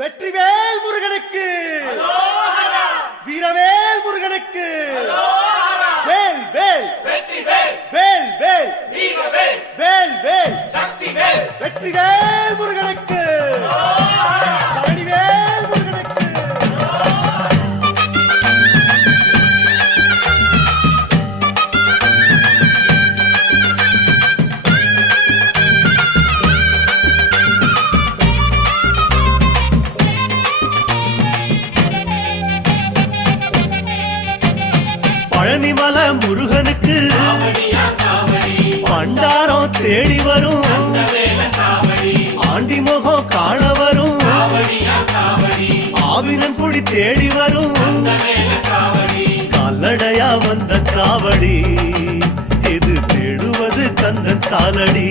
வெற்றிவேல் முருகனுக்கு, வீரவேல் முருகனுக்கு, வேல் வேல் வேல் வேல் வேல் வேல் வெற்றிவேல் முருகனுக்கு, பழனிவேல் முருகனுக்கு. பழனிமல முருகனுக்கு பண்டாரம் தேடி வரும், ஆண்டி முகம் காண வரும், ஆவினன் குடி தேடி வரும், கால்நடையா வந்த காவடி இது தேடுவது கந்தன் காலடி.